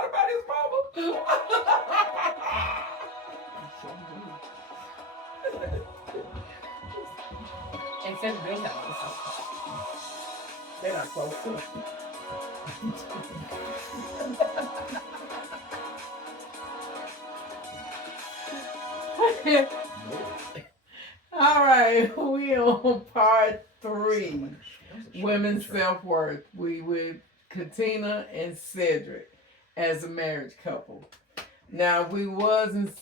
out about his mama. And Cedric does have other sisters. They're not close to it. All right, we on part 3. Women's self-worth. We with Katina and Cedric as a marriage couple. Now we was in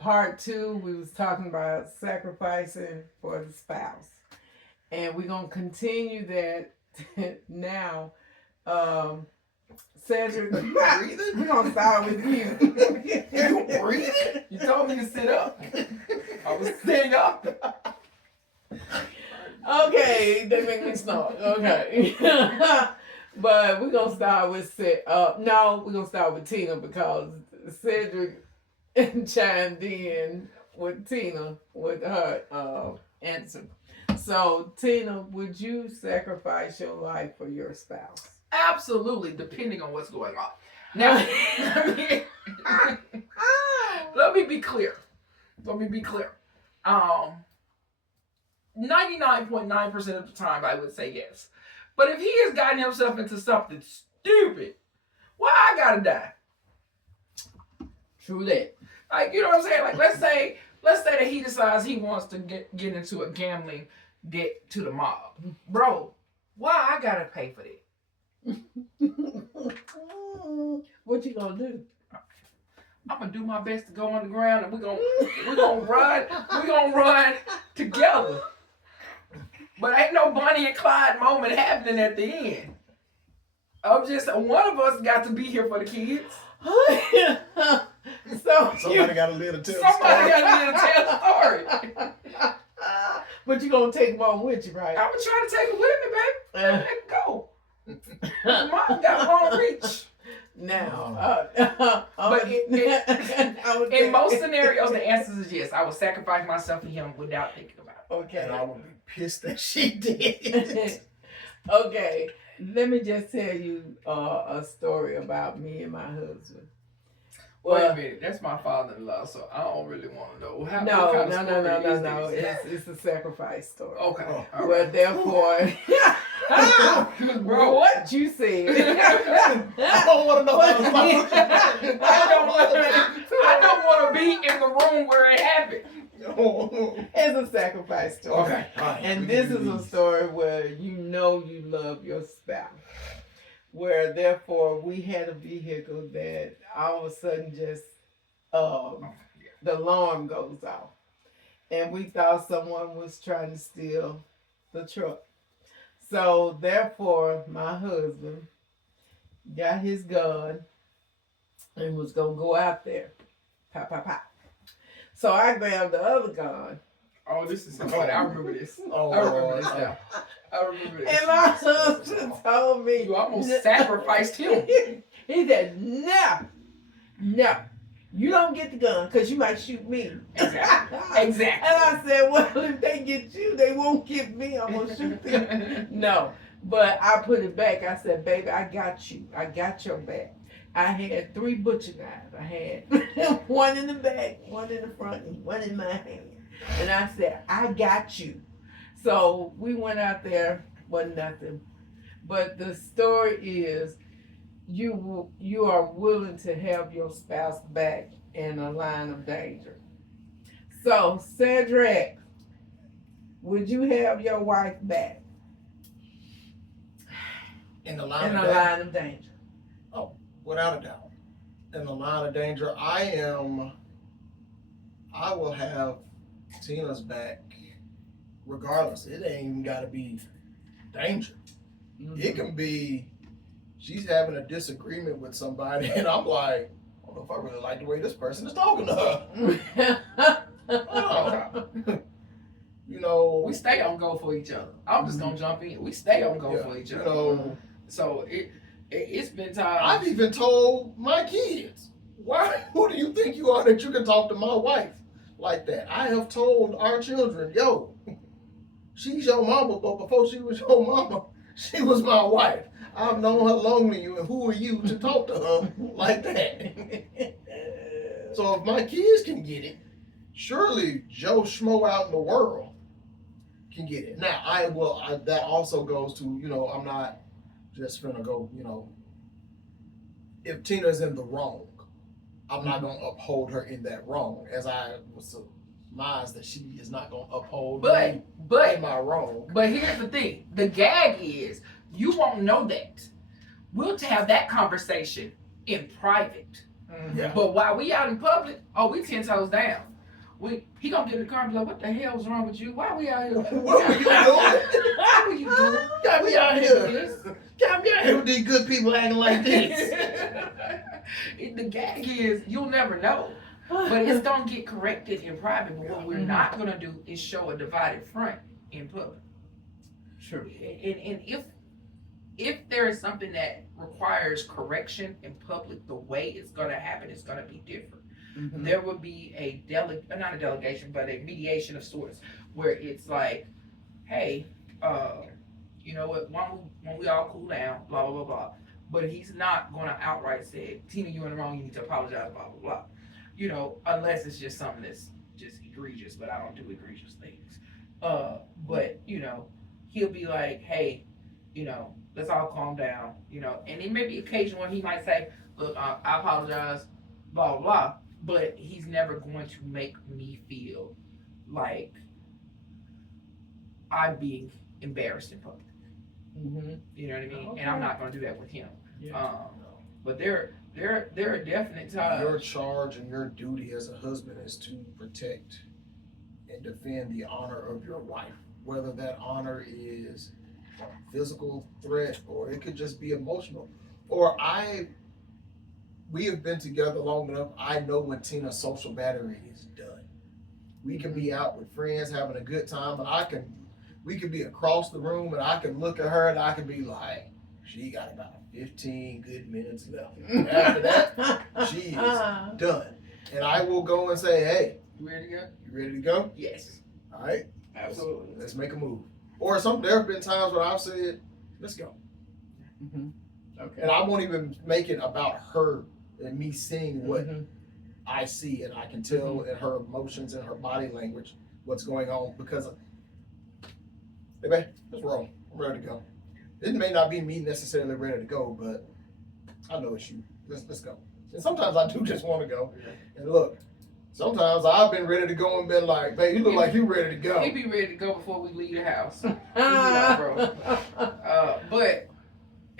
part 2. We was talking about sacrificing for the spouse, and we're gonna continue that now. Cedric, we're gonna start with you. You breathing? You told me to sit up. I was sitting up. Okay, they make me snort. Okay. But we're gonna start with no, we're gonna start with Tina because Cedric chimed in with Tina with her answer. So Tina, would you sacrifice your life for your spouse? Absolutely, depending on what's going on. Now, let me be clear. 99.9% of the time, I would say yes. But if he has gotten himself into something stupid, why I gotta die? True that. Like, you know what I'm saying? Like, let's say that he decides he wants to get into a gambling debt to the mob. Bro, why I gotta pay for that? What you gonna do? I'm gonna do my best to go underground, and we're gonna run together. But ain't no Bonnie and Clyde moment happening at the end. One of us got to be here for the kids. Somebody got to live to tell the story. But you gonna take them on with you, right? I'm gonna try to take it with me, baby. Let it go. Mom got long reach. Now, but in most scenarios, the answer is yes. I would sacrifice myself for him without thinking about it. Okay. And I would be pissed that she did. Okay, let me just tell you a story about me and my husband. Wait a minute, that's my father-in-law, so I don't really want to know. No. It's a sacrifice story. Okay. Well, therefore, bro, what you said? I don't want to know how I don't want to be in the room where it happened. It's a sacrifice story. Okay. Right. And this is a story where you know you love your spouse. Where therefore we had a vehicle that all of a sudden just the alarm goes off. And we thought someone was trying to steal the truck. So therefore my husband got his gun and was gonna go out there. Pop, pop, pop. So I grabbed the other gun. Oh, this is so funny. I remember this. Oh, I remember this now. I remember this. And my husband told me. You almost sacrificed him. He said, no, you don't get the gun because you might shoot me. Exactly. And I said, well, if they get you, they won't get me. I'm going to shoot them. No, but I put it back. I said, baby, I got you. I got your back. I had 3 butcher knives. I had one in the back, one in the front, and one in my hand. And I said, I got you. So we went out there, wasn't nothing. But the story is, you are willing to have your spouse back in a line of danger. So, Cedric, would you have your wife back In the line of danger? Oh, without a doubt. In the line of danger, I will have Tina's back regardless. It ain't even got to be danger. Mm-hmm. It can be she's having a disagreement with somebody and I'm like, I don't know if I really like the way this person is talking to her. You know, we stay on go for each other. I'm just gonna jump in. We stay on go for each other. You know, so it's been times. I've even told my kids, who do you think you are that you can talk to my wife like that? I have told our children, yo, she's your mama, but before she was your mama, she was my wife. I've known her longer than you, and who are you to talk to her like that? So if my kids can get it, surely Joe Schmo out in the world can get it. Now, that also goes to, I'm not just finna go, if Tina's in the wrong, I'm not going to uphold her in that wrong, as I was surmised that she is not going to uphold me in my wrong. But here's the thing. The gag is, you won't know that. We'll have that conversation in private. Yeah. But while we out in public, we 10 toes down. He gonna get in the car and be like, what the hell's wrong with you? Why we out here? What were you doing? What were you doing? Got me out here. Got me out here with these good people acting like this. The gag is, you'll never know. But it's gonna get corrected in private. But what we're not gonna do is show a divided front in public. Sure. And if there is something that requires correction in public, the way it's gonna happen is gonna be different. Mm-hmm. There will be not a delegation, but a mediation of sorts, where it's like, hey, you know what, when we all cool down, blah, blah, blah, blah. But he's not going to outright say, Tina, you're in the wrong, you need to apologize, blah, blah, blah. Unless it's just something that's just egregious, but I don't do egregious things. But, he'll be like, hey, let's all calm down, and it may be occasional when he might say, look, I apologize, blah, blah, blah. But he's never going to make me feel like I'm being embarrassed in public. Mm-hmm. You know what I mean? Okay. And I'm not going to do that with him. Yeah. But there are definite times. Your charge and your duty as a husband is to protect and defend the honor of your wife, whether that honor is a physical threat or it could just be emotional. We have been together long enough. I know when Tina's social battery is done. We can be out with friends having a good time, and we can be across the room, and I can look at her and I can be like, she got about 15 good minutes left. After that, she is done. And I will go and say, hey, you ready to go? You ready to go? Yes. All right. Absolutely. Let's make a move. Or there have been times when I've said, let's go. Mm-hmm. Okay. And I won't even make it about her and me seeing what I see, and I can tell in her emotions and her body language what's going on, because, hey man, let's roll. I'm ready to go. It may not be me necessarily ready to go, but I know it's you. Let's go. And sometimes I do just want to go. And look, sometimes I've been ready to go and been like, babe, you look like you ready to go. He be ready to go before we leave the house. Bro. But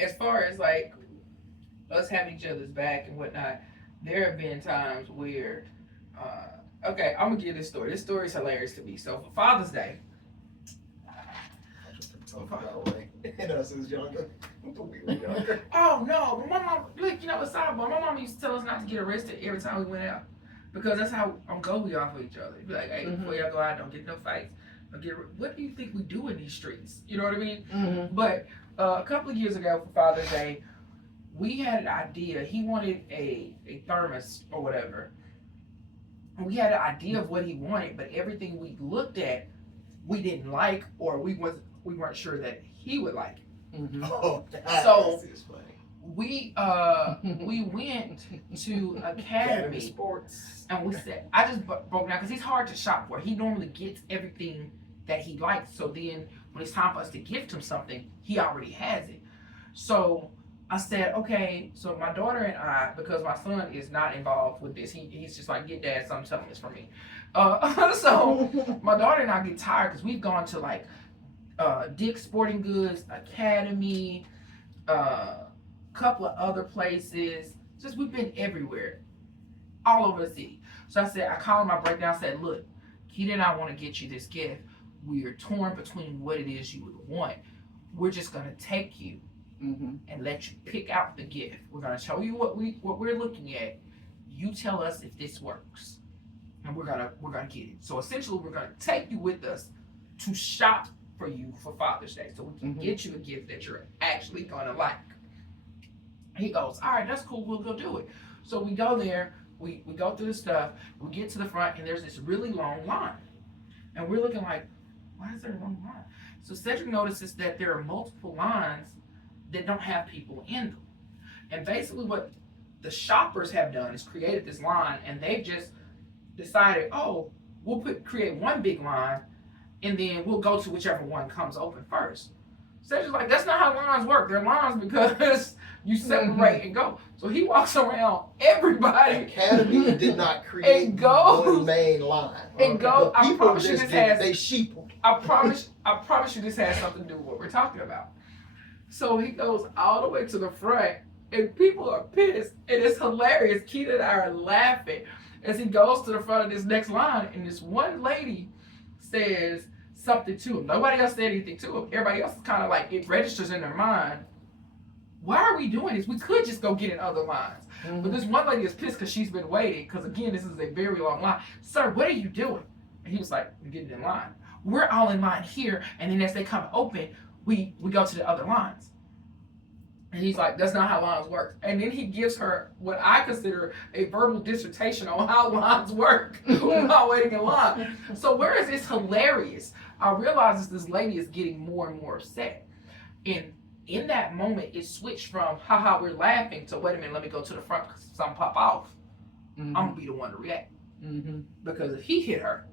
as far as like us having each other's back and whatnot, there have been times where, okay, I'm gonna give this story. This story is hilarious to me. So for Father's Day, oh no, my mom, look, it's sidebar. My mom used to tell us not to get arrested every time we went out, because that's how on go we are for each other. Be like, hey, before y'all go out, don't get no fights. What do you think we do in these streets? You know what I mean? Mm-hmm. But a couple of years ago for Father's Day, we had an idea. He wanted a thermos or whatever. And we had an idea of what he wanted, but everything we looked at, we didn't like, or we weren't sure that he would like it. Mm-hmm. Oh, so we went to Academy Sports, and we said, I just broke down because he's hard to shop for. He normally gets everything that he likes. So then when it's time for us to gift him something, he already has it. So I said, okay, so my daughter and I, because my son is not involved with this, he's just like, get dad, something this for me. So my daughter and I get tired because we've gone to like Dick's Sporting Goods, Academy, couple of other places. Just we've been everywhere, all over the city. So I called him, I break down, said, look, Keita and I want to get you this gift. We're torn between what it is you would want. We're just gonna take you and let you pick out the gift. We're gonna show you what we're looking at. You tell us if this works, and we're gonna get it. So essentially, we're gonna take you with us to shop for you for Father's Day, so we can get you a gift that you're actually gonna like. He goes, all right, that's cool. We'll go do it. So we go there. We go through the stuff. We get to the front, and there's this really long line, and we're looking like, why is there a long line? So Cedric notices that there are multiple lines that don't have people in them. And basically what the shoppers have done is created this line, and they've just decided, oh, we'll create one big line, and then we'll go to whichever one comes open first. Cedric's like, that's not how lines work. They're lines because you separate and go. So he walks around everybody. Academy did not create one main line. And go. I promise you this has. They sheep. I promise you this has something to do with what we're talking about. So he goes all the way to the front, and people are pissed, and it's hilarious. Keita and I are laughing as he goes to the front of this next line, and this one lady says something to him. Nobody else said anything to him. Everybody else is kind of like, it registers in their mind. Why are we doing this? We could just go get in other lines. Mm-hmm. But this one lady is pissed because she's been waiting, because again, this is a very long line. Sir, what are you doing? And he was like, we're getting in line. We're all in line here, and then as they come open, we go to the other lines. And he's like, that's not how lines work. And then he gives her what I consider a verbal dissertation on how lines work while waiting in line. So whereas it's hilarious, I realize this lady is getting more and more upset. And in that moment, it switched from, haha, we're laughing, to wait a minute, let me go to the front because if something pop off, I'm going to be the one to react. Mm-hmm. Because if he hit her,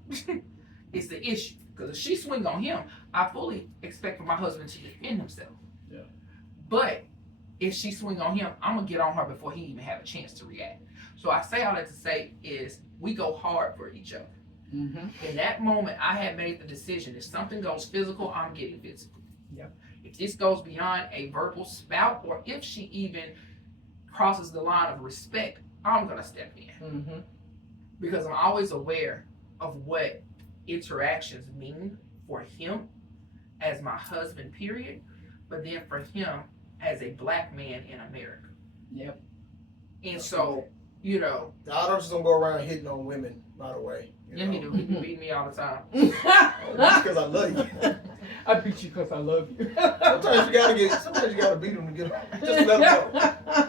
it's the issue. Because if she swings on him, I fully expect for my husband to defend himself. Yeah. But if she swing on him, I'm going to get on her before he even have a chance to react. So I say all that to say is we go hard for each other. Mm-hmm. In that moment, I had made the decision. If something goes physical, I'm getting physical. Yep. If this goes beyond a verbal spout, or if she even crosses the line of respect, I'm going to step in. Mm-hmm. Because I'm always aware of what interactions mean for him as my husband, period. But then for him as a black man in America. Yep. And so, you know. I don't just don't go around hitting on women, by the way. Yeah, he do. He beat me all the time. Just because I love you. I beat you because I love you. Sometimes you gotta beat them to get them. Just let them go.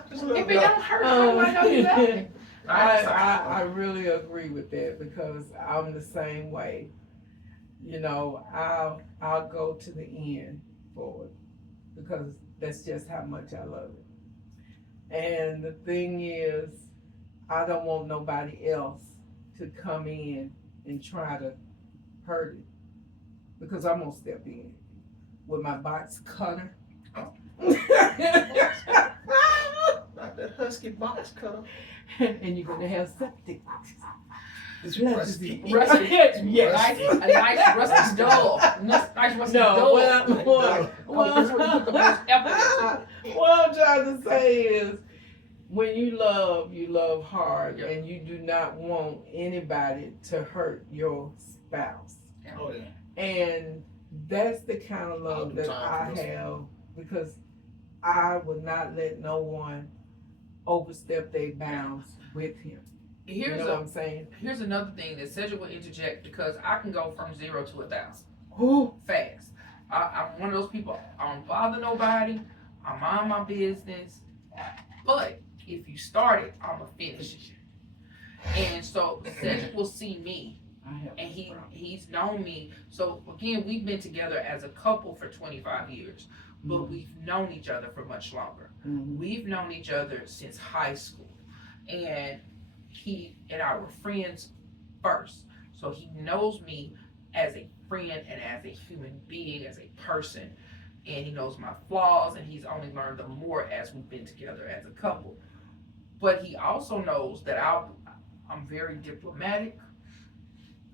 Just let them if it don't hurt, I know you love me. I really agree with that, because I'm the same way. You know, I'll go to the end for it, because that's just how much I love it. And the thing is, I don't want nobody else to come in and try to hurt it, because I'm gonna step in with my box cutter. Oh. Not that husky box cutter. And you're gonna have septic. It's rusty. Rusty. Yes. A nice rusty dull. Nice rusty dull. What I'm trying to say is, when you love hard, yep. And you do not want anybody to hurt your spouse. Oh yeah. And that's the kind of love that I have, because I would not let no one overstep their bounds with him. You know what I'm saying? Here's another thing that Cedric will interject, because I can go from 0 to 1,000. Ooh. Fast. I'm one of those people. I don't bother nobody. I mind my business. But if you start it, I'm going to finish it. And so Cedric will see me, and he's known me. So again, we've been together as a couple for 25 years, but we've known each other for much longer. Mm-hmm. We've known each other since high school, and he and I were friends first. So he knows me as a friend and as a human being, as a person, and he knows my flaws, and he's only learned them more as we've been together as a couple. But he also knows that I'm very diplomatic.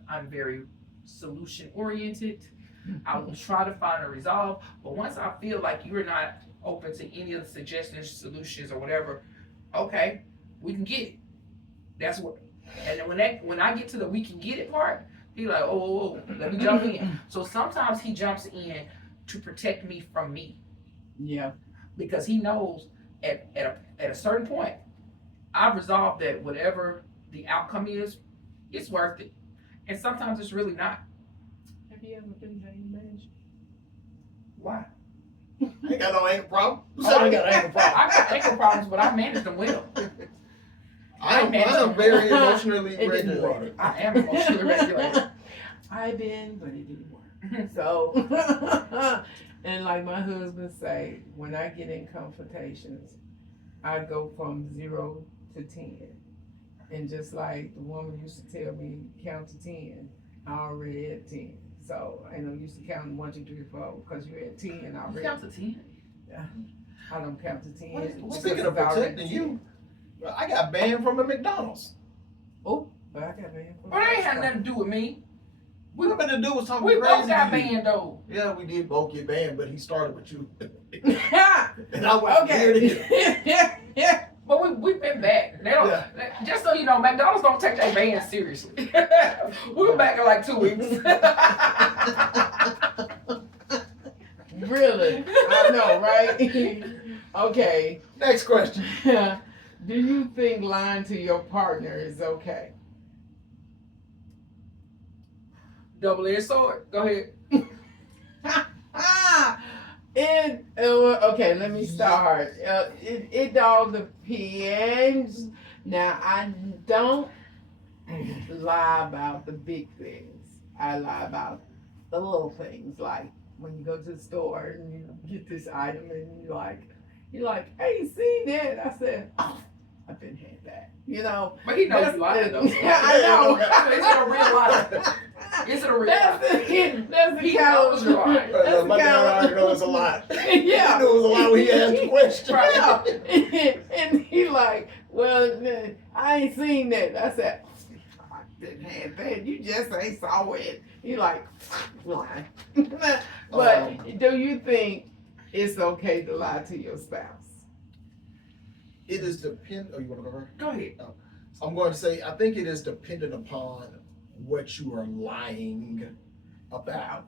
I'm very solution oriented. I will try to find a resolve, but once I feel like you're not open to any of the suggestions, solutions, or whatever, okay, we can get it. That's what. And then when I get to the we can get it part, he's like, oh, let me jump in. So sometimes he jumps in to protect me from me. Yeah. Because he knows at a certain point, I've resolved that whatever the outcome is, it's worth it. And sometimes it's really not. Have you ever been hanging managed? Why? I ain't got no anger problem. I got anger problems. I got anger problems, but I manage them well. I'm very emotionally regulated. I am emotionally regulated. I've been, but it didn't work. So And like my husband say, when I get in confrontations, I go from 0 to 10. And just like the woman used to tell me, count to 10, I already at 10. So I know used to count 1, 2, 3, 4, because you're at 10 You already. count to 10. I don't count to 10. Speaking of protecting you, I got banned from a McDonald's. Oh, but I got banned. But that ain't had nothing to do with me. What I'm gonna do was talking We crazy both got to you. banned though. Yeah, we did both get banned, but he started with you. Okay. And I went here to get Yeah. But we've been back. They don't. Just so you know, McDonald's don't take their ban seriously. We were back in like 2 weeks. Really? I know, right? Okay. Next question. Do you think lying to your partner is okay? Double-edged sword. Go ahead. Okay, let me start. It all depends. Now, I don't lie about the big things. I lie about the little things, like when you go to the store and you get this item and you're like, hey, you seen that? I said, oh, I've been had that. You know. But he knows you lying though. I know. Is it a real lie? Is it a real lie? That's the He kind knows you're lying. My dad already knows a lot. Yeah. He knew it was a lot when he asked the question. Yeah. And he like, well, I ain't seen that. I said, I didn't have that. You just ain't saw it. He like, lying. But do you think it's okay to lie to your spouse? It is depend. Oh, you want to go first? Go ahead. I'm going to say I think it is dependent upon what you are lying about.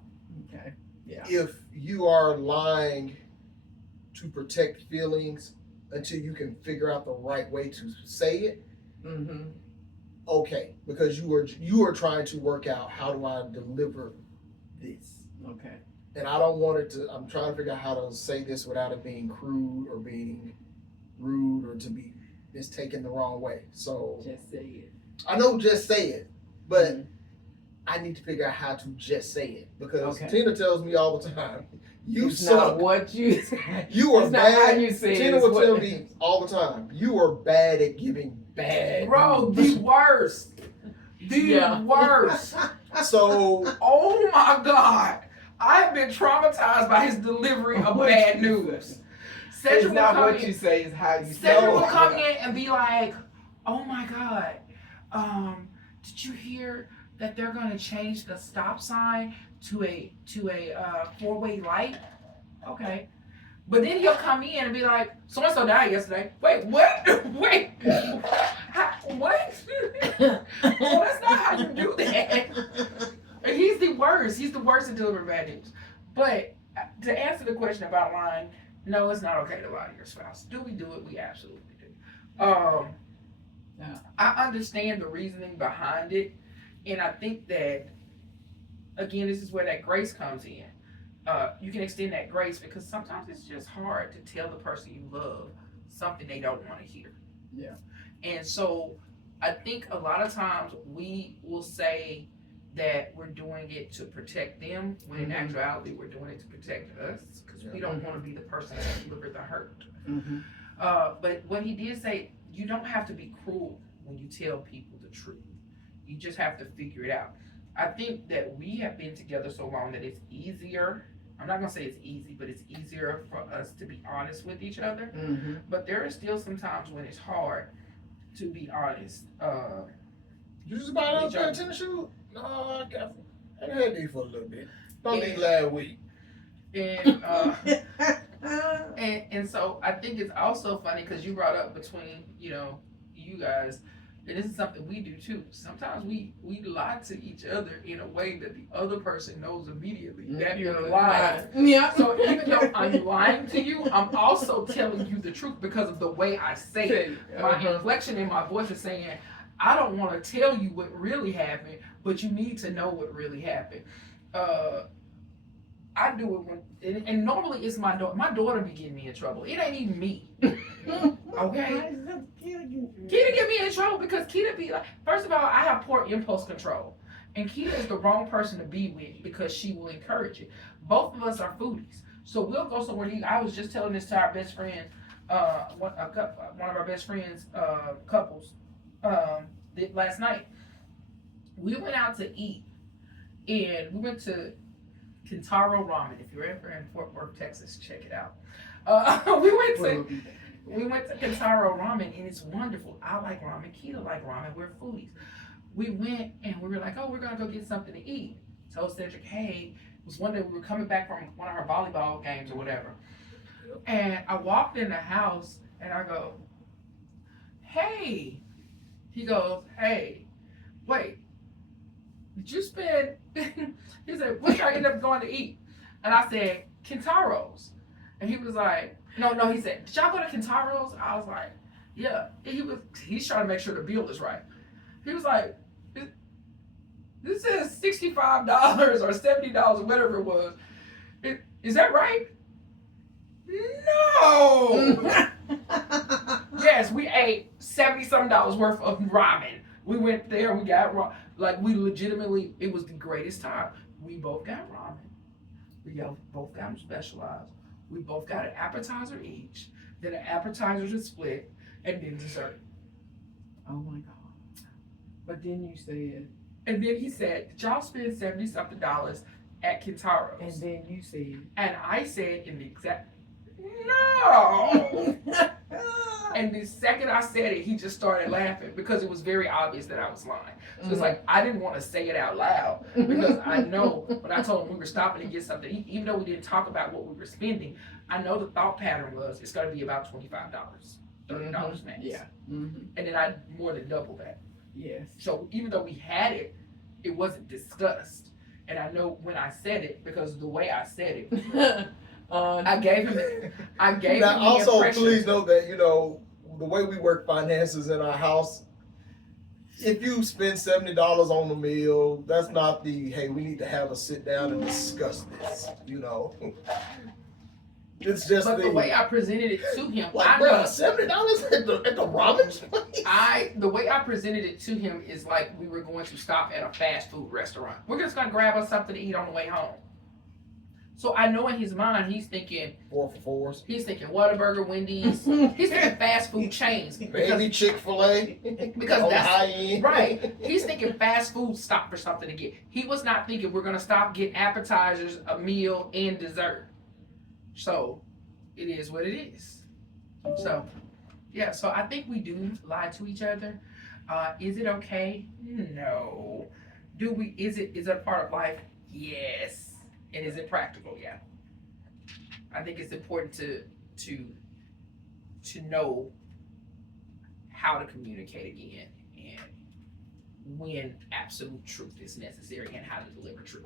Okay. Yeah. If you are lying to protect feelings until you can figure out the right way to say it, Mm-hmm. okay, because you are trying to work out how do I deliver this, Okay. and I don't want it to. I'm trying to figure out how to say this without it being crude or being rude or to be mistaken the wrong way. So Just say it. I know just say it, but Mhm. I need to figure out how to just say it because Okay. Tina tells me all the time, "You It's suck. not what you say. You are It's not bad." how you say it, Tina it's will what- tell me all the time, "You are bad at giving bad Bro, news." the worst. The Yeah. worst. So Oh my God. I've been traumatized by his delivery of What bad you news. say. Cedric It's will not come what in- you say, it's how you say Cedric it. will come in and be like, oh my God, did you hear that they're gonna change the stop sign to a 4-way light? Okay. But then he'll come in and be like, so-and-so died yesterday. Wait, what? Wait. What? Well, that's not how you do that. He's the worst. He's the worst at delivering bad news. But to answer the question about lying, no, it's not okay to lie to your spouse. Do we do it? We absolutely do. Yeah. I understand the reasoning behind it, and I think that, again, this is where that grace comes in. You can extend that grace because sometimes it's just hard to tell the person you love something they don't want to hear. Yeah. And so I think a lot of times we will say that we're doing it to protect them, when in actuality we're doing it to protect us, because we don't want to be the person that delivered the hurt. Mm-hmm. But what he did say, you don't have to be cruel when you tell people the truth. You just have to figure it out. I think that we have been together so long that it's easier. I'm not gonna say it's easy, but it's easier for us to be honest with each other. Mm-hmm. But there are still some times when it's hard to be honest. you just buy another pair of tennis shoes? No, I had these for a little bit. Don't need last week. And so I think it's also funny because you brought up between, you guys, and this is something we do too. Sometimes we lie to each other in a way that the other person knows immediately that you're lying. Yeah. So even though I'm lying to you, I'm also telling you the truth because of the way I say it. My inflection in my voice is saying, I don't want to tell you what really happened, but you need to know what really happened. I do it when, and normally it's my daughter. My daughter be getting me in trouble. It ain't even me. Okay? Keita get me in trouble because Keita be like, first of all, I have poor impulse control. And Keita is the wrong person to be with because she will encourage it. Both of us are foodies. So we'll go somewhere to eat. I was just telling this to our best friend, one of our best friends, couples, last night. We went out to eat, and we went to Kintaro Ramen. If you're ever in Fort Worth, Texas, check it out. We went to Kintaro Ramen, and it's wonderful. I like ramen. Keita like ramen. We're foodies. We went and we were like, oh, we're gonna go get something to eat. So Cedric, hey, it was one day we were coming back from one of our volleyball games or whatever. And I walked in the house and I go, hey. He goes, hey, wait, did you spend, he said, what y'all end up going to eat? And I said, Kintaro's. And he was like, no, he said, did y'all go to Kintaro's? I was like, yeah. He's trying to make sure the bill is right. He was like, this says $65 or $70 or whatever it was. Is that right? No. Yes, we ate $70-something worth of ramen. We went there, we got we legitimately, it was the greatest time. We both got ramen. We both got them specialized. We both got an appetizer each. Then the appetizers are split, and then dessert. Oh my God. But then you said. And then he said, did y'all spend $70-something at Kintaro's? And then you said. And I said in the exact, no. And the second I said it, he just started laughing because it was very obvious that I was lying. So it's like, I didn't want to say it out loud because I know when I told him we were stopping to get something, even though we didn't talk about what we were spending, I know the thought pattern was it's going to be about $25, $30 max. Yeah. And then I more than double that. Yes. So even though we had it, it wasn't discussed. And I know when I said it, because of the way I said it, I gave him Now, the also, impression. please note that, the way we work finances in our house, if you spend $70 on the meal, that's not hey, we need to have a sit down and discuss this, It's just But the way I presented it to him, like, bro, $70 at the ramen place? The way I presented it to him is like we were going to stop at a fast food restaurant. We're just going to grab us something to eat on the way home. So I know in his mind he's thinking 4 for $4s. He's thinking Whataburger, Wendy's. He's thinking fast food chains. Maybe Chick-fil-A. Because on that's high end. right. He's thinking fast food stop for something to get. He was not thinking we're gonna stop, get appetizers, a meal, and dessert. So it is what it is. So yeah, so I think we do lie to each other. Is it okay? No. Is it a part of life? Yes. And is it practical? Yeah. I think it's important to know how to communicate again and when absolute truth is necessary and how to deliver truth.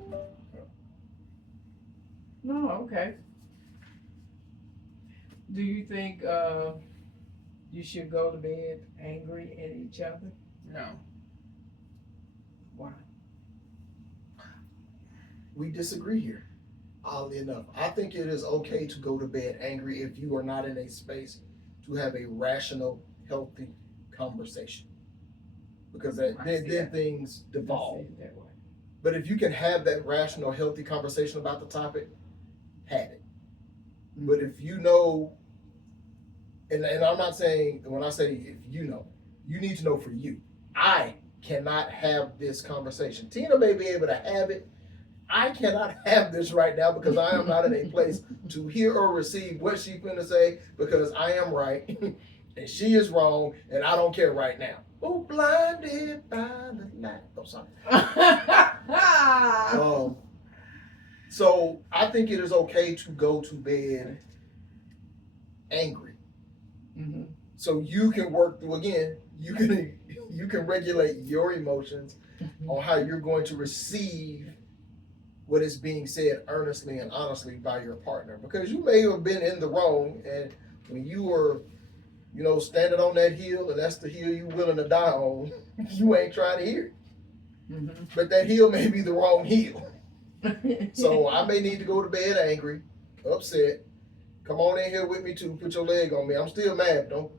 No, okay. Do you think you should go to bed angry at each other? No. Why? We disagree here. Oddly enough, I think it is okay to go to bed angry if you are not in a space to have a rational, healthy conversation, because then things devolve. That way. But if you can have that rational, healthy conversation about the topic, have it. But if you know, and I'm not saying, when I say if you need to know for you. I cannot have this conversation. Tina may be able to have it. I cannot have this right now because I am not in a place to hear or receive what she's finna say, because I am right and she is wrong and I don't care right now. Oh, blinded by the light. Oh, sorry. So I think it is okay to go to bed angry. Mm-hmm. So you can work through, again, you can regulate your emotions on how you're going to receive what is being said earnestly and honestly by your partner, because you may have been in the wrong, and when you were, standing on that hill, and that's the hill you willing to die on, you ain't trying to hear it. Mm-hmm. But that hill may be the wrong hill. So I may need to go to bed angry, upset. Come on in here with me too. Put your leg on me. I'm still mad. Don't,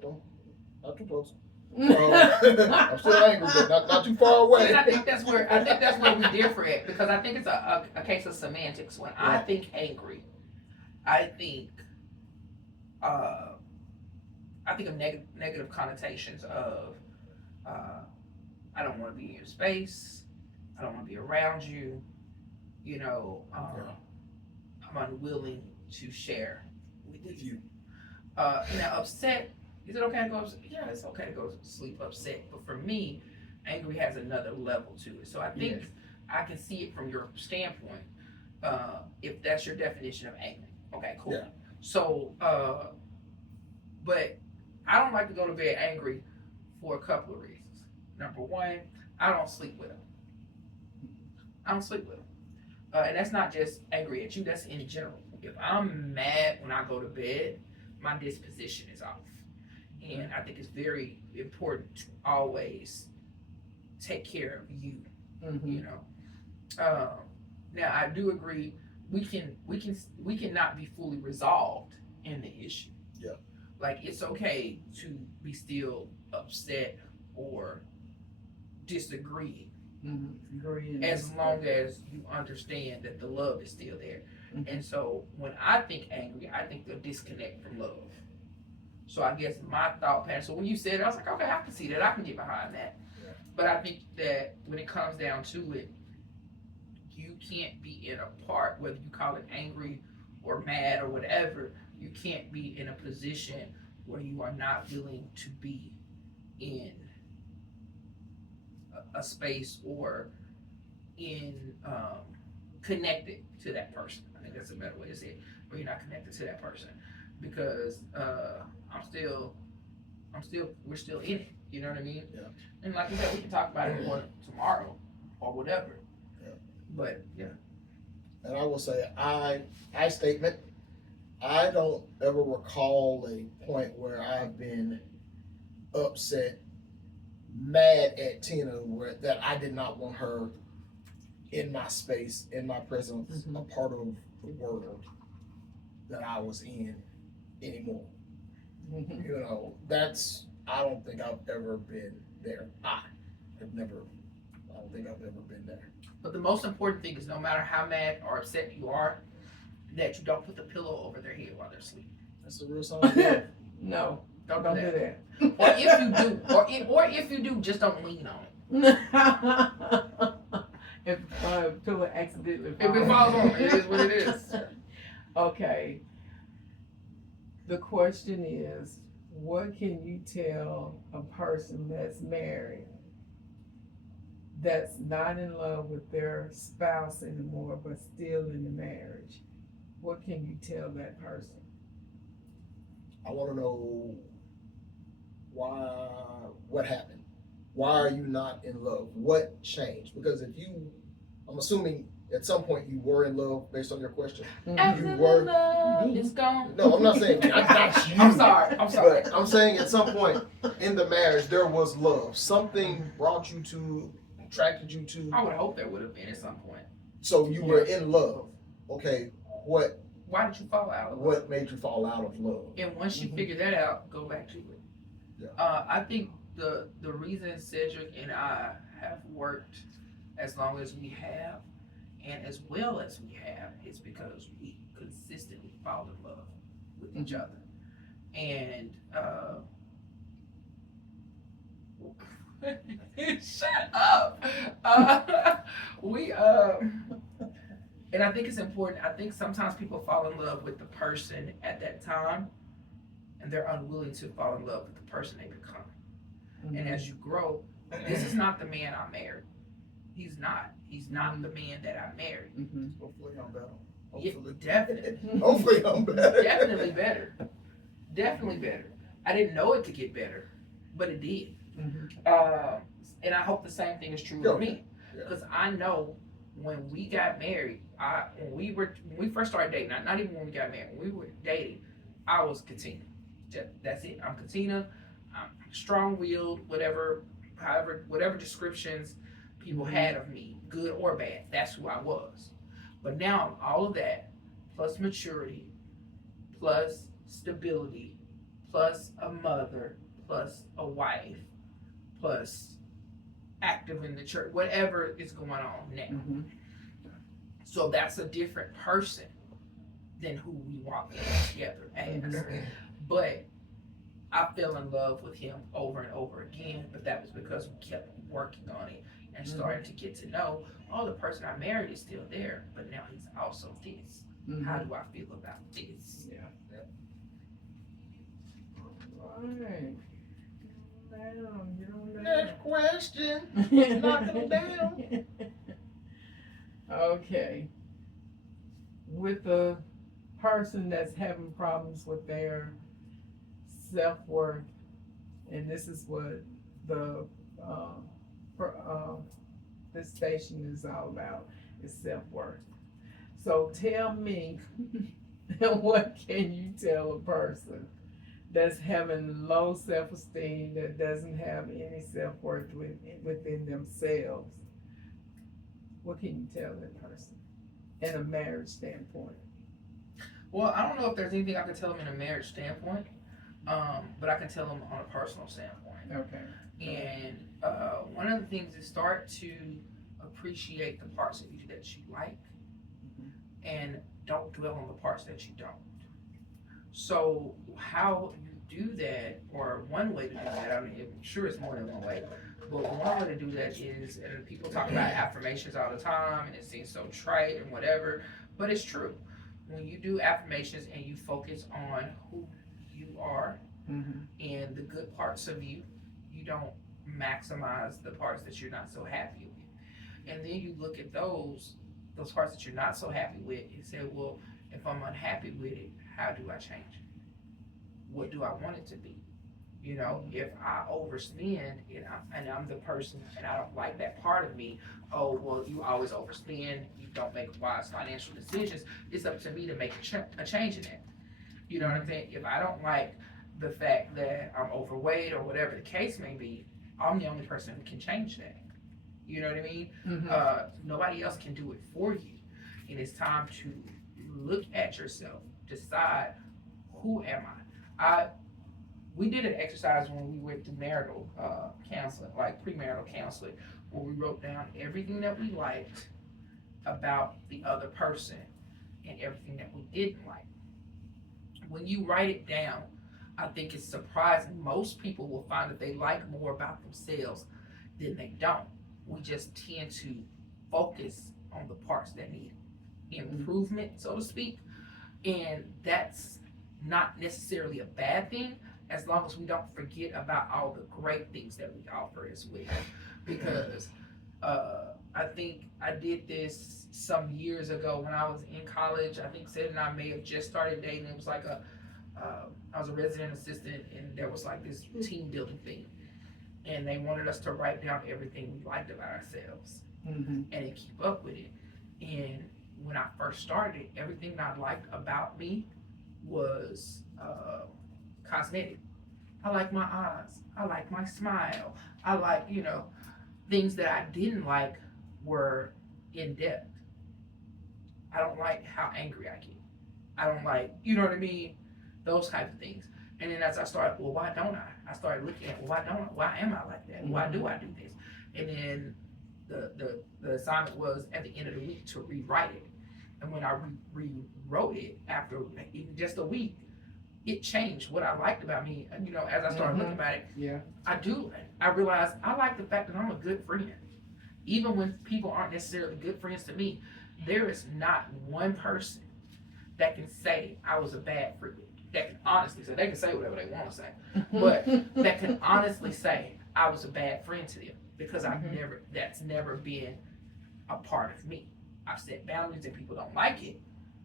not too close. I'm still angry, but not too far away. See, I think that's where we differ at, because I think it's a case of semantics. When I think angry, I think uh, I think of negative connotations of I don't want to be in your space. I don't want to be around you. You know, I'm unwilling to share with you. Now, upset. Is it okay to go? Yeah, it's okay to go to sleep upset. But for me, angry has another level to it. So I think I can see it from your standpoint. If that's your definition of angry, okay, cool. Yeah. So, but I don't like to go to bed angry for a couple of reasons. Number one, I don't sleep with them. I don't sleep with them. And that's not just angry at you, that's in general. If I'm mad when I go to bed, my disposition is off. And I think it's very important to always take care of you, you know. Now I do agree we cannot be fully resolved in the issue. Yeah. Like it's okay to be still upset or disagreeing. As long as you understand that the love is still there. And so when I think angry, I think the disconnect from love. So I guess my thought pattern, so when you said it, I was like, okay, I can see that, I can get behind that. Yeah. But I think that when it comes down to it, you can't be in a part, whether you call it angry or mad or whatever, you can't be in a position where you are not willing to be in a space or in connected to that person. I think that's a better way to say it. Where you're not connected to that person, because we're still in it. You know what I mean? Yeah. And like you said, we can talk about it more tomorrow or whatever. Yeah. But yeah. And I will say, I statement, I don't ever recall a point where I've been upset, mad at Tina that I did not want her in my space, in my presence, a part of the world that I was in anymore. You know, I don't think I've ever been there. I don't think I've ever been there. But the most important thing is no matter how mad or upset you are, that you don't put the pillow over their head while they're asleep. That's a real sign of love. No, Don't do do that. Or if you do, or if you do, just don't lean on it. If pillow accidentally If it falls on, it is what it is. Okay. The question is, what can you tell a person that's married, that's not in love with their spouse anymore, but still in the marriage? What can you tell that person? I want to know what happened? Why are you not in love? What changed? Because I'm assuming at some point you were in love based on your question. After You the were. love is gone. No, I'm not saying not you. I'm sorry. But I'm saying at some point in the marriage there was love. Something brought you to, attracted you to. I would hope there would have been at some point. So you were in love. Okay, Why did you fall out of love? what made you fall out of love? And once you figure that out, go back to it. Yeah. I think the reason Cedric and I have worked as long as we have, and as well as we have, is because we consistently fall in love with each other. And shut up. And I think it's important. I think sometimes people fall in love with the person at that time, and they're unwilling to fall in love with the person they become. And as you grow, this is not the man I married. He's not. He's not the man that I married. Hopefully I'm better. Yeah, Hopefully. definitely. Hopefully I'm better. Definitely better. Definitely better. I didn't know it could get better, but it did. And I hope the same thing is true with me, because I know when we got married, when we first started dating, not even when we got married, when we were dating, I was Katina. That's it. I'm Katina. I'm strong-willed, whatever descriptions people had of me, good or bad. That's who I was. But now all of that, plus maturity, plus stability, plus a mother, plus a wife, plus active in the church, whatever is going on now. So that's a different person than who we walk in together as. But I fell in love with him over and over again, but that was because we kept working on it and starting to get to know, oh, the person I married is still there, but now he's also this. How do I feel about this? Yeah. Alright. Down, get on down. Next question. Knocking them down. Okay. With a person that's having problems with their self-worth, and this is what the this station is all about, is self-worth. So tell me, what can you tell a person that's having low self-esteem, that doesn't have any self-worth within themselves? What can you tell that person in a marriage standpoint? Well, I don't know if there's anything I can tell them in a marriage standpoint, but I can tell them on a personal standpoint. Okay. And one of the things is start to appreciate the parts of you that you like, and don't dwell on the parts that you don't. So how you do that, or one way to do that, I mean, I'm sure it's more than one way, but one way to do that is, and people talk about affirmations all the time, and it seems so trite and whatever, but it's true. When you do affirmations and you focus on who you are and the good parts of you, you don't maximize the parts that you're not so happy with. And then you look at those parts that you're not so happy with and say, well, if I'm unhappy with it, how do I change it? What do I want it to be? You know, if I overspend and I'm the person and I don't like that part of me, oh, well, you always overspend, you don't make wise financial decisions, it's up to me to make a change in that. You know what I'm saying? If I don't like the fact that I'm overweight or whatever the case may be, I'm the only person who can change that. You know what I mean? Nobody else can do it for you. And it's time to look at yourself, decide, who am I? We did an exercise when we went to marital counseling, like premarital counseling, where we wrote down everything that we liked about the other person and everything that we didn't like. When you write it down, I think it's surprising. Most people will find that they like more about themselves than they don't. We just tend to focus on the parts that need improvement, so to speak. And that's not necessarily a bad thing, as long as we don't forget about all the great things that we offer as well. Because I think I did this some years ago when I was in college. I think Sid and I may have just started dating. It was like I was a resident assistant, and there was like this team building thing. And they wanted us to write down everything we liked about ourselves and then keep up with it. And when I first started, everything that I liked about me was cosmetic. I like my eyes. I like my smile. I like, things that I didn't like were in depth. I don't like how angry I get. I don't like, you know what I mean? Those types of things. And then as I started, well, why don't I? I started looking at, well, why am I like that? Why do I do this? And then the assignment was at the end of the week to rewrite it. And when I rewrote it after even just a week, it changed what I liked about me. And, as I started looking at it, I realized I like the fact that I'm a good friend. Even when people aren't necessarily good friends to me, there is not one person that can say I was a bad friend. That can honestly say, they can say whatever they want to say, but that can honestly say I was a bad friend to them, because that's never been a part of me. I've set boundaries and people don't like it.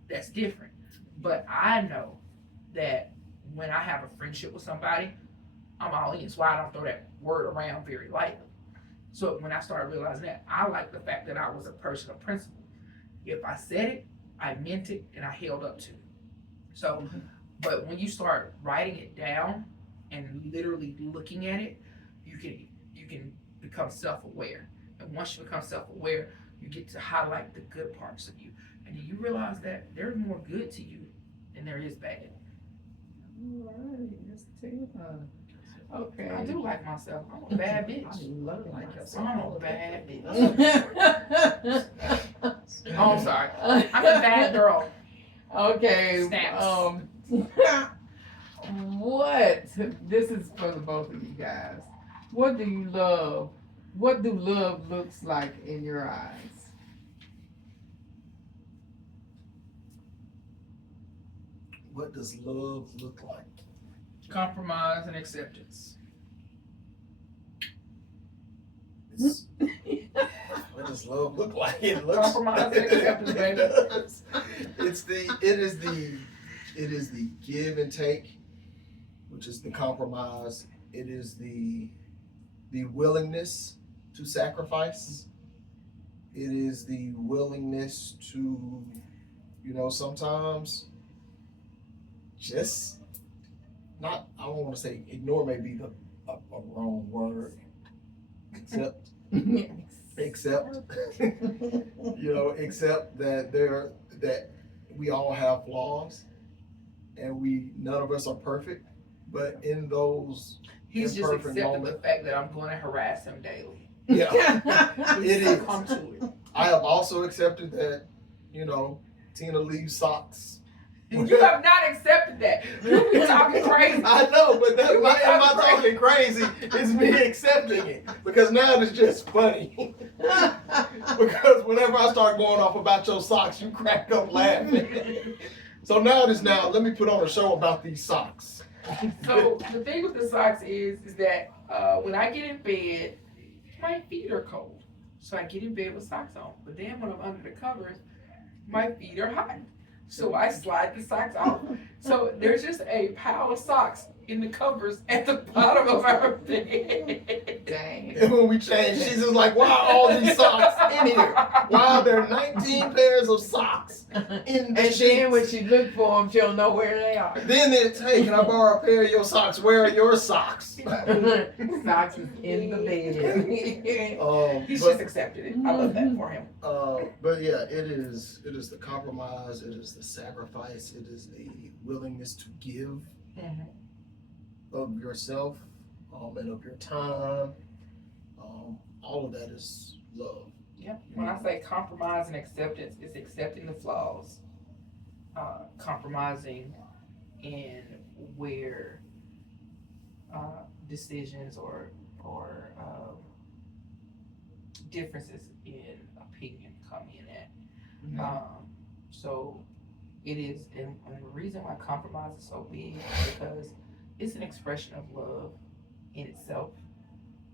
That's different. But I know that when I have a friendship with somebody, I'm all in. That's why I don't throw that word around very lightly. So when I started realizing that, I like the fact that I was a person of principle. If I said it, I meant it, and I held up to it. So, but when you start writing it down and literally looking at it, you can become self-aware. And once you become self-aware, you get to highlight the good parts of you. And then you realize that there's more good to you than there is bad. All right, let's take okay. I do like myself. I'm a bad bitch. I love I'm myself. a bad bitch. Oh, I'm sorry. I'm a bad girl. Okay. Snaps. What? This is for the both of you guys. What do you love? What do love looks like in your eyes? What does love look like? Compromise and acceptance. What does love look like? It looks Compromise and acceptance, baby. It is the give and take, which is the compromise. It is the willingness to sacrifice. It is the willingness to, sometimes just not, I don't want to say ignore, may be a wrong word. Accept accept that we all have flaws and none of us are perfect, but in those He's just imperfect accepting moments, the fact that I'm going to harass him daily. yeah, it is. Come to it. I have also accepted that, Tina leaves socks. You have not accepted that. You be talking crazy. I know, but that's why am I talking crazy? It's me accepting it. Because now it's just funny. Because whenever I start going off about your socks, you crack up laughing. So now let me put on a show about these socks. So the thing with the socks is that when I get in bed, my feet are cold. So I get in bed with socks on. But then when I'm under the covers, my feet are hot. So I slide the socks off. So there's just a pile of socks in the covers at the bottom of our bed. Dang. And when we change, she's just like, why are all these socks in here? Why are there 19 pairs of socks in the And sheets? then when she look for them, she'll know where they are. Then it's, hey, can I borrow a pair of your socks? Where are your socks? Socks is in the bed. He's but, just accepted it. I love that for him. but yeah, it is the compromise, it is the sacrifice, it is the willingness to give of yourself and of your time. All of that is love. Yep. When I say compromise and acceptance, it's accepting the flaws, compromising in where decisions or differences in opinion come in at. So it is, and the reason why compromise is so big is because it's an expression of love in itself,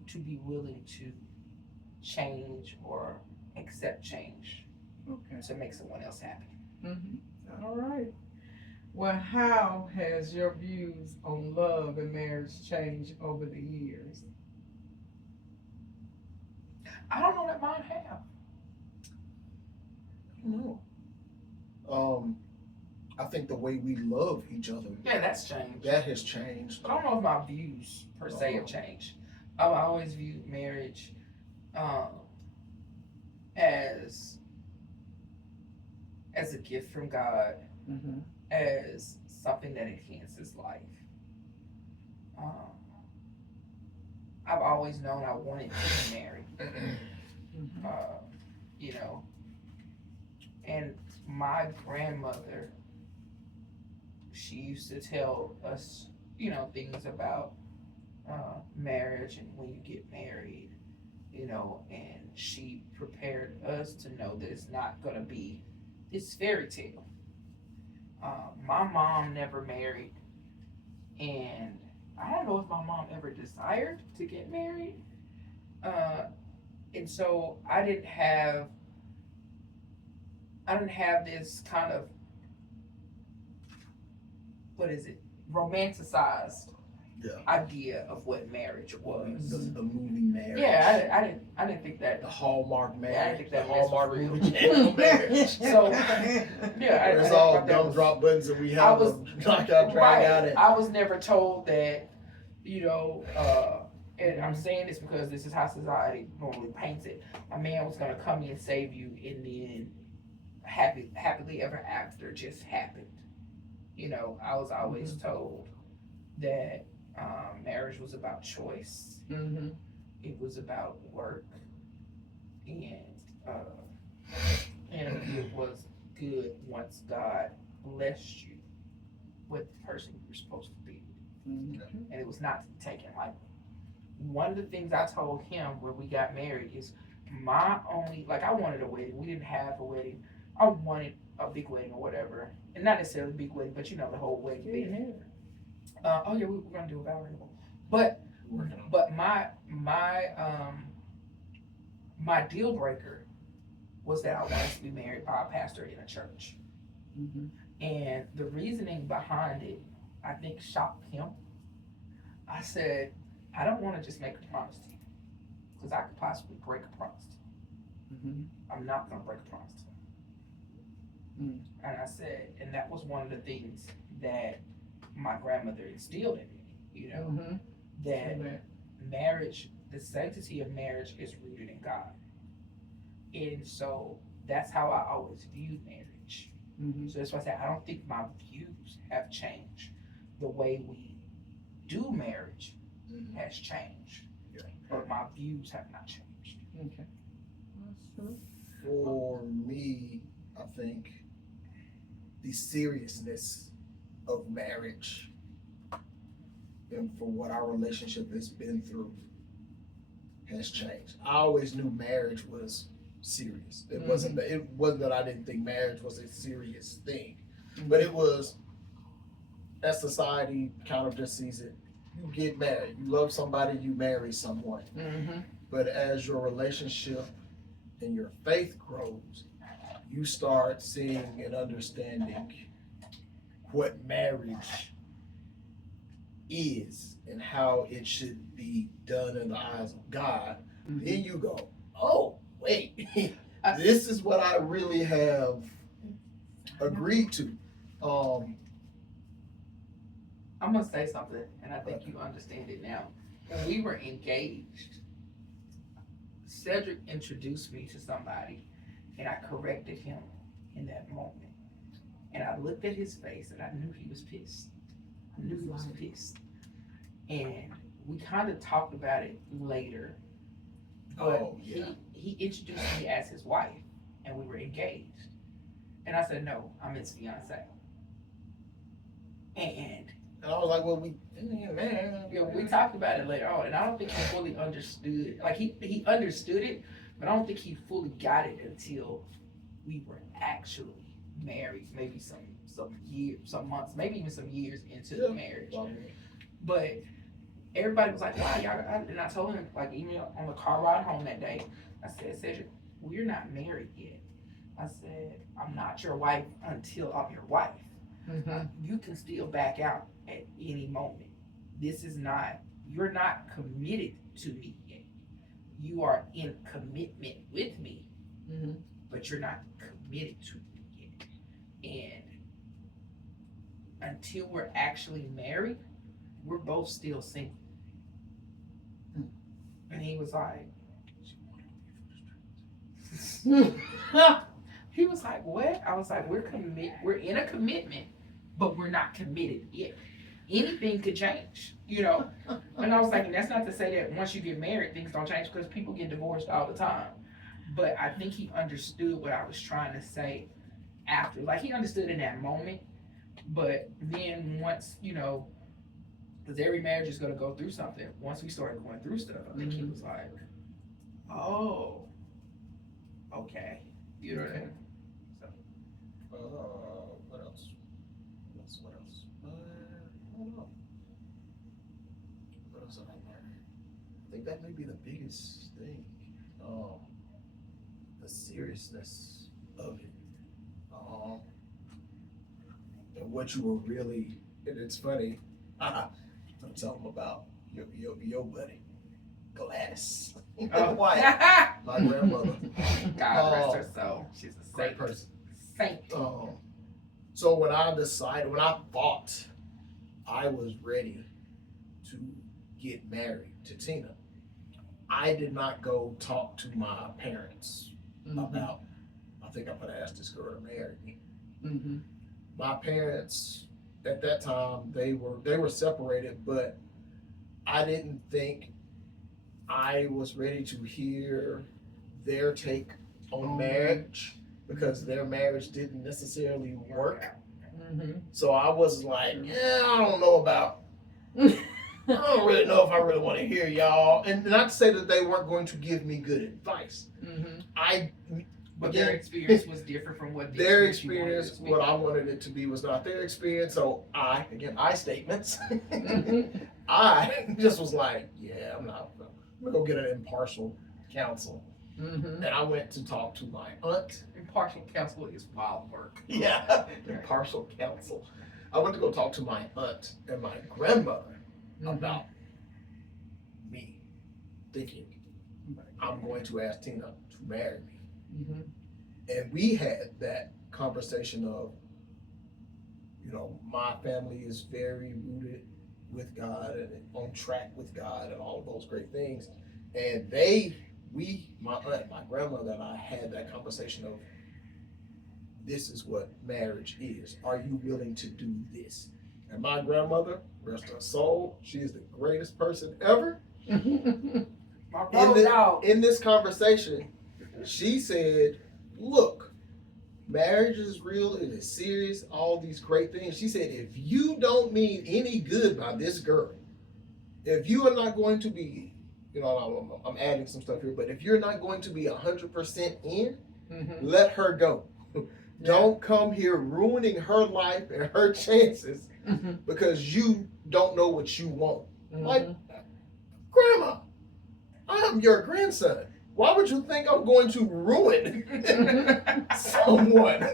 to be willing to change or accept change to make someone else happy. All right. Well, how has your views on love and marriage changed over the years? I don't know that mine have. I don't know. I think the way we love each other, Yeah, that's changed. that has changed. I don't know if my views per se have changed. I always viewed marriage as a gift from God, as something that enhances life. I've always known I wanted to be married. And my grandmother, she used to tell us, things about marriage and when you get married, and she prepared us to know that it's not gonna be this fairy tale. My mom never married, and I don't know if my mom ever desired to get married. And so I didn't have this kind of, romanticized idea of what marriage was. The movie Marriage. Yeah, I didn't think that. The Hallmark Marriage. Yeah, I think that the Hallmark was real. movie channel Marriage. So yeah, It's I all thought that dumb was- drop buttons that we have was- knock out, drag out. And I was never told that, and I'm saying this because this is how society normally paints it. A man was gonna come in and save you, and then happily ever after just happened. I was always told that marriage was about choice. It was about work, and it was good once God blessed you with the person you were supposed to be. Mhm. And it was not taken lightly. One of the things I told him when we got married is my only, like, I wanted a wedding. We didn't have a wedding. I wanted a big wedding or whatever. And not necessarily a big wedding, but you know, the whole wedding thing. Oh yeah, we're gonna do a vow renewal. But my deal breaker was that I wanted to be married by a pastor in a church. Mhm. And the reasoning behind it, I think, shocked him. I said, I don't want to just make a promise to you, because I could possibly break a promise to you. Mhm. I'm not going to break a promise to you. Mm. And I said, and that was one of the things that my grandmother instilled in me, you know, Mhm. that Amen. marriage, the sanctity of marriage is rooted in God. And so that's how I always viewed marriage. Mhm. So that's why I said I don't think my views have changed. The way we do marriage has changed, Yeah. but my views have not changed. Okay. That's true. For me, I think the seriousness of marriage and for what our relationship has been through has changed. I always knew marriage was serious. It wasn't that I didn't think marriage was a serious thing, but it was, as society kind of just sees it, you get married, you love somebody, you marry someone. Mhm. But as your relationship and your faith grows, you start seeing and understanding what marriage is and how it should be done in the eyes of God. Mhm. Then you go, oh, wait, this is what I really have agreed to. I'm gonna say something, and I think you understand it now. When we were engaged, Cedric introduced me to somebody, and I corrected him in that moment. And I looked at his face, and I knew he was pissed. I knew he was pissed. And we kind of talked about it later. But Oh, yeah. he introduced me as his wife, and we were engaged. And I said, no, I'm his fiance. And I was like, well, we talked about it later on, and I don't think he fully understood. Like he understood it, but I don't think he fully got it until we were actually married. Maybe some years, some months, maybe even some years into the marriage. But everybody was like, "Why y'all?" And I told him, like, even on the car ride home that day, I said, "Cedric, we're not married yet." I said, "I'm not your wife until I'm your wife. Mhm. You can still back out at any moment. This is not, you're not committed to me yet. You are in commitment with me, Mhm. but you're not committed to me yet. And until we're actually married, we're both still single." And he was like, he was like, what? I was like, we're in a commitment, but we're not committed yet. Anything could change, you know? And I was like, and that's not to say that once you get married, things don't change, because people get divorced all the time. But I think he understood what I was trying to say after. Like, he understood in that moment, but then once, you know, because every marriage is going to go through something. Once we started going through stuff, I think he was like, oh, okay. You know what I mean? So. What else? What else? I don't know. What else have I learned? I think that may be the biggest thing. The seriousness of it. And what you were really, and it's funny, I'm talking about your buddy, Gladys. Oh. Wyatt, my grandmother. God rest her soul. She's a Great saint. person. Saint. So when I thought I was ready to get married to Tina, I did not go talk to my parents about, I think I'm gonna ask this girl to marry me. Mm-hmm. My parents at that time, they were separated, but I didn't think I was ready to hear their take on marriage, because their marriage didn't necessarily work. So I was like, yeah, I don't know about. I don't really know if I really want to hear y'all. And not to say that they weren't going to give me good advice. But their experience was different from what their experience, what I wanted it to be, was not their experience. So I statements. I just was like, yeah, I'm gonna go get an impartial counsel. And I went to talk to my aunt. Impartial counsel is wild work. Yeah, impartial counsel. I went to go talk to my aunt and my grandmother about me thinking I'm going to ask Tina to marry me. And we had that conversation of, my family is very rooted with God and on track with God and all of those great things. And my aunt, my grandmother and I had that conversation of, this is what marriage is. Are you willing to do this? And my grandmother, rest her soul, she is the greatest person ever. In this conversation, she said, look, marriage is real, it is serious, all these great things. She said, if you don't mean any good by this girl, if you are not going to be, I'm adding some stuff here, but if you're not going to be 100% in, let her go. Don't come here ruining her life and her chances because you don't know what you want. Like, Grandma, I am your grandson. Why would you think I'm going to ruin someone?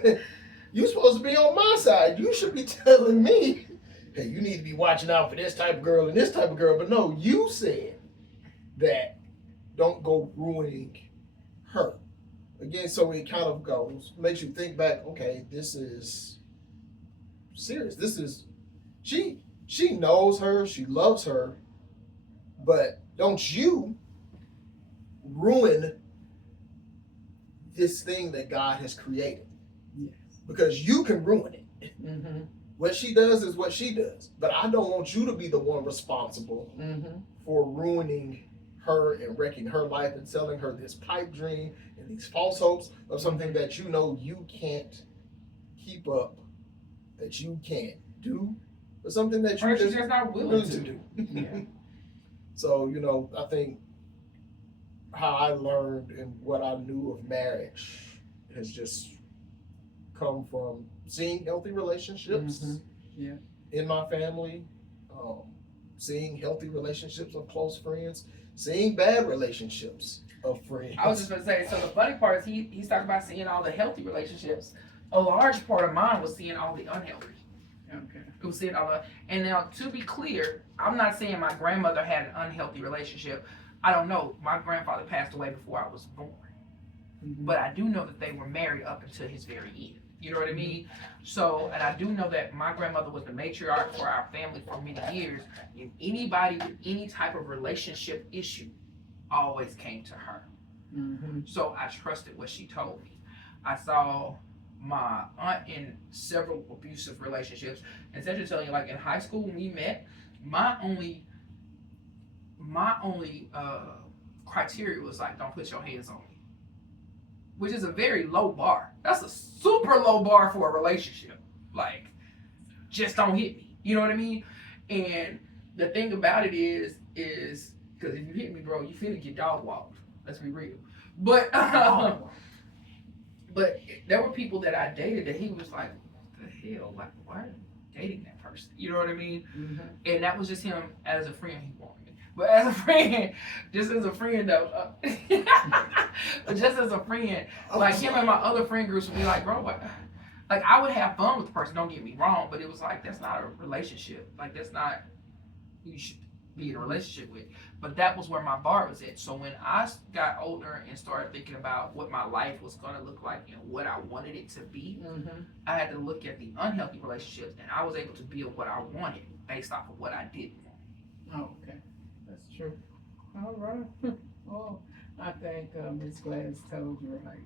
You're supposed to be on my side. You should be telling me, hey, you need to be watching out for this type of girl and this type of girl. But no, you said that don't go ruining her. Again, so it kind of makes you think back, okay, this is serious. This is, she knows her, she loves her, but don't you ruin this thing that God has created. Yes. Because you can ruin it. What she does is what she does. But I don't want you to be the one responsible for ruining her and wrecking her life and selling her this pipe dream and these false hopes of something that you can't keep up, that you can't do, but something that you're just not willing to do. So, I think how I learned and what I knew of marriage has just come from seeing healthy relationships in my family, seeing healthy relationships of close friends, seeing bad relationships of friends. I was just going to say, so the funny part is he's talking about seeing all the healthy relationships. A large part of mine was seeing all the unhealthy. Okay. It was seeing all the, and now to be clear, I'm not saying my grandmother had an unhealthy relationship. I don't know. My grandfather passed away before I was born. But I do know that they were married up until his very end. You know what I mean? So, and I do know that my grandmother was the matriarch for our family for many years. And anybody with any type of relationship issue always came to her. So I trusted what she told me. I saw my aunt in several abusive relationships. And essentially telling you, like in high school when we met, my only criteria was like, don't put your hands on me, which is a very low bar. That's a super low bar for a relationship. Like, just don't hit me. You know what I mean? And the thing about it is because if you hit me, bro, you finna get dog walked. Let's be real. But but there were people that I dated that he was like, what the hell? Like, why are you dating that person? You know what I mean? And that was just him as a friend. He wanted me. But as a friend, just as a friend though, but just as a friend, like him and my other friend groups would be like, bro, what? Like I would have fun with the person, don't get me wrong, but it was like, that's not a relationship. Like that's not who you should be in a relationship with. But that was where my bar was at. So when I got older and started thinking about what my life was going to look like and what I wanted it to be, I had to look at the unhealthy relationships, and I was able to build what I wanted based off of what I didn't want. Oh, okay. That's true. All right. Oh, I think Miss Gladys told you right.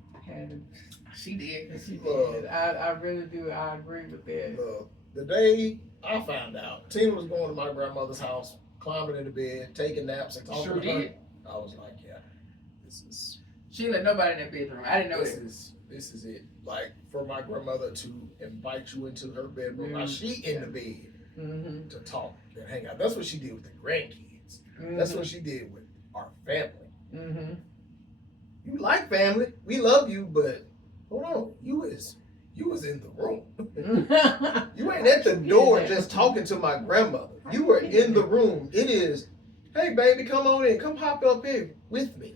She did. She did. I really do. I agree with that. Look, the day I found out Tina was going to my grandmother's house, climbing into bed, taking naps, and talking to her, I was like, yeah, this is. She didn't let nobody in that bedroom. I didn't know this. this is it. Like for my grandmother to invite you into her bedroom, while she in the bed, to talk and hang out. That's what she did with the grandkids. That's what she did with our family. You like family, we love you, but hold on, you was in the room. You ain't at the door just talking to my grandmother. You were in the room. It is, hey baby, come on in, come hop up here with me.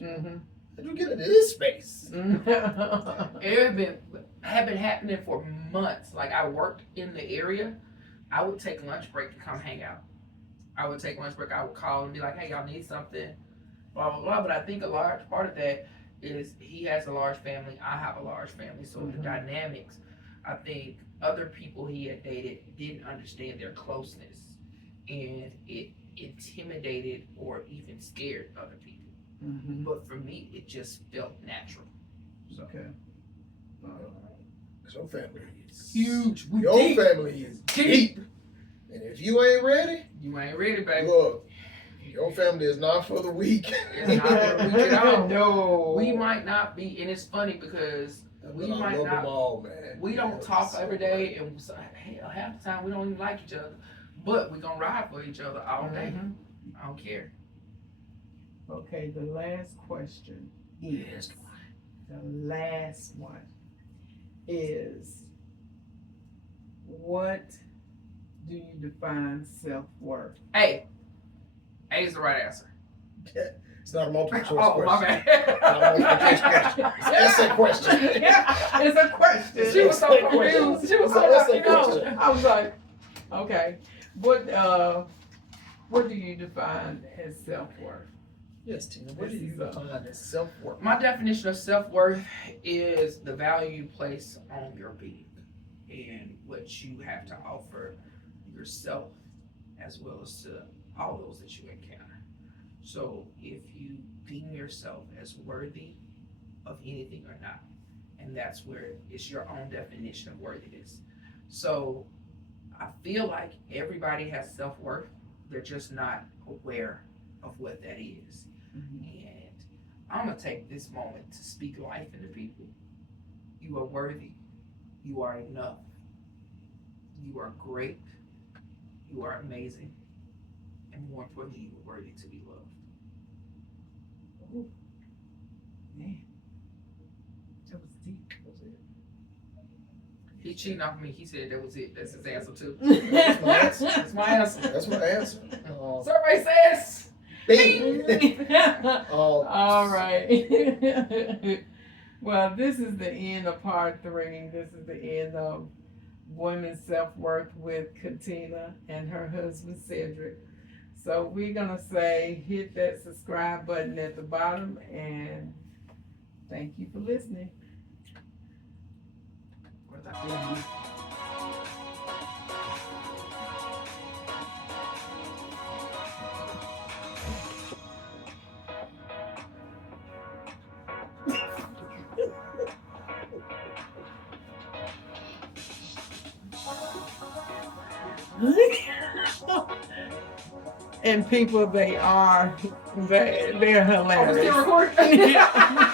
How do you get into this space? It had been happening for months. Like I worked in the area. I would take lunch break to come hang out. I would take lunch break. I would call and be like, hey, y'all need something, blah, blah, blah. But I think a large part of that is he has a large family. I have a large family. So the dynamics, I think other people he had dated didn't understand their closeness. And it intimidated or even scared other people. But for me, it just felt natural. So. Okay. Your family is Huge. We Your deep. family is deep. And if you ain't ready, You ain't ready, baby. look, your family is not for the weak. It's not for the weak at all. No. We might not be, and it's funny because we But I might love them not. all, man. We don't Yeah, talk so every day, and so, hell, half the time we don't even like each other. But we gonna ride for each other all day. I don't care. Okay, the last question is, the last one is, what do you define self-worth? A. A is the right answer. It's not a multiple choice Oh, question. my bad. Not a multiple choice question. It's an essay question. Yeah, it's a question. She was so confused. She was so That's a confused. question. I was like, okay, what do you define as self-worth? Yes, Tina. What do you define as self-worth? My definition of self-worth is the value you place on your being and what you have to offer yourself as well as to all those that you encounter. So if you deem yourself as worthy of anything or not, and that's where it's your own definition of worthiness. So I feel like everybody has self-worth. They're just not aware of what that is. And I'm gonna take this moment to speak life into people. You are worthy. You are enough. You are great. You are amazing. And more importantly, you are worthy to be loved. Ooh. Man, that was deep. He cheating off me. He said that was it. That's his answer too. That's my answer. That's my answer. That's my answer. Survey says. Bing. All right. Well, this is the end of part 3. This is the end of Women's Self-Worth with Katina and her husband Cedric. So we're gonna say hit that subscribe button at the bottom, and thank you for listening. And people, they're Are we hilarious. still recording? Yeah.